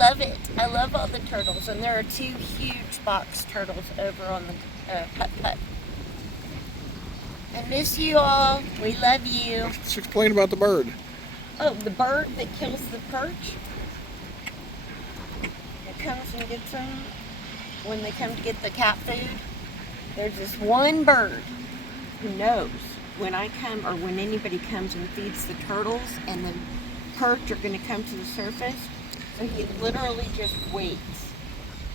love it. I love all the turtles, and there are 2 huge box turtles over on the putt-putt. I miss you all. We love you. Let's explain about the bird. Oh, the bird that kills the perch? That comes and gets them when they come to get the cat food? There's this one bird who knows when I come or when anybody comes and feeds the turtles and the perch are going to come to the surface. So he literally just waits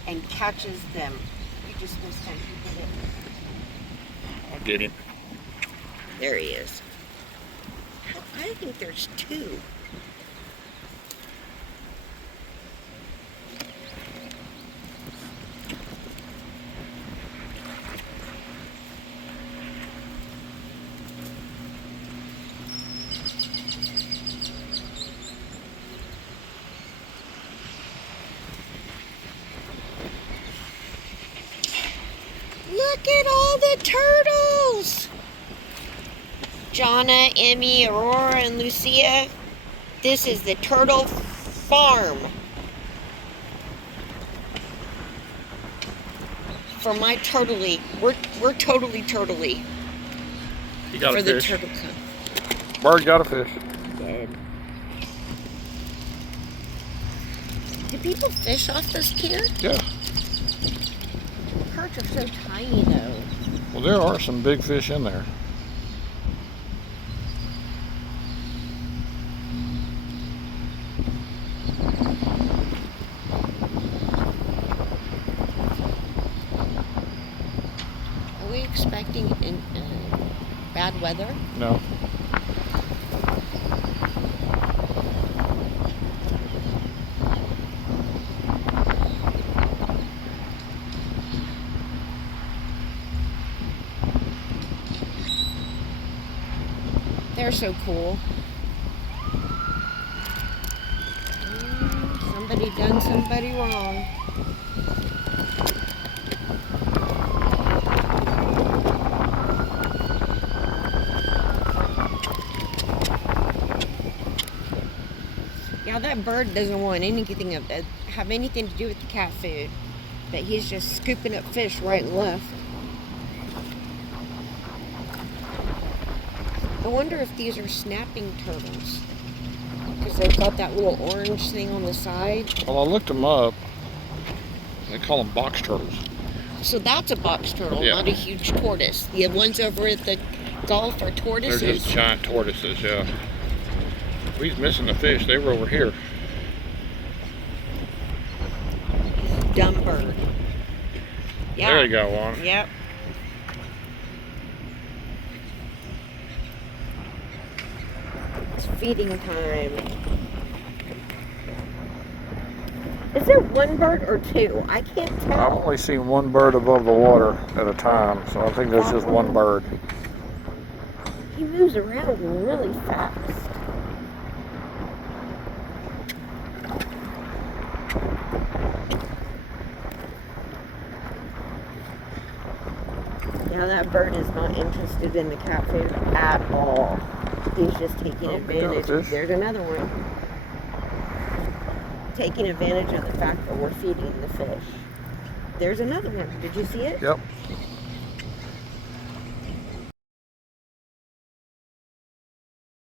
and catches them. You just missed him. He did it. I'll get him. There he is. I think there's 2. Look at all the turtles! Jonna, Emmy, Aurora, and Lucia. This is the turtle farm. For my turtley. We're totally turtley. He got for a the fish. turtle cup. Bird got a fish. Dead. Do people fish off this pier? Yeah. Perch are so tiny though. Well, there are some big fish in there. Are we expecting bad weather? No. They're so cool. Somebody done somebody wrong. Yeah, that bird doesn't want anything have anything to do with the cat food. But he's just scooping up fish right and left. I wonder if these are snapping turtles. Because they've got that little orange thing on the side. Well, I looked them up. They call them box turtles. So that's a box turtle, Yeah. not a huge tortoise. The ones over at the Gulf are tortoises. They're just giant tortoises, yeah. We's missing the fish. They were over here. Dumb bird. Yeah. There you go, one. Yep. It's feeding time. Is there one bird or 2? I can't I've tell. only seen one bird above the water at a time, so I think there's just one bird. He moves around really fast. Now that bird is not interested in the cat food at all. He's just taking Oh, we got a advantage. fish. There's another one. Taking advantage of the fact that we're feeding the fish. There's another one. Did you see it? Yep.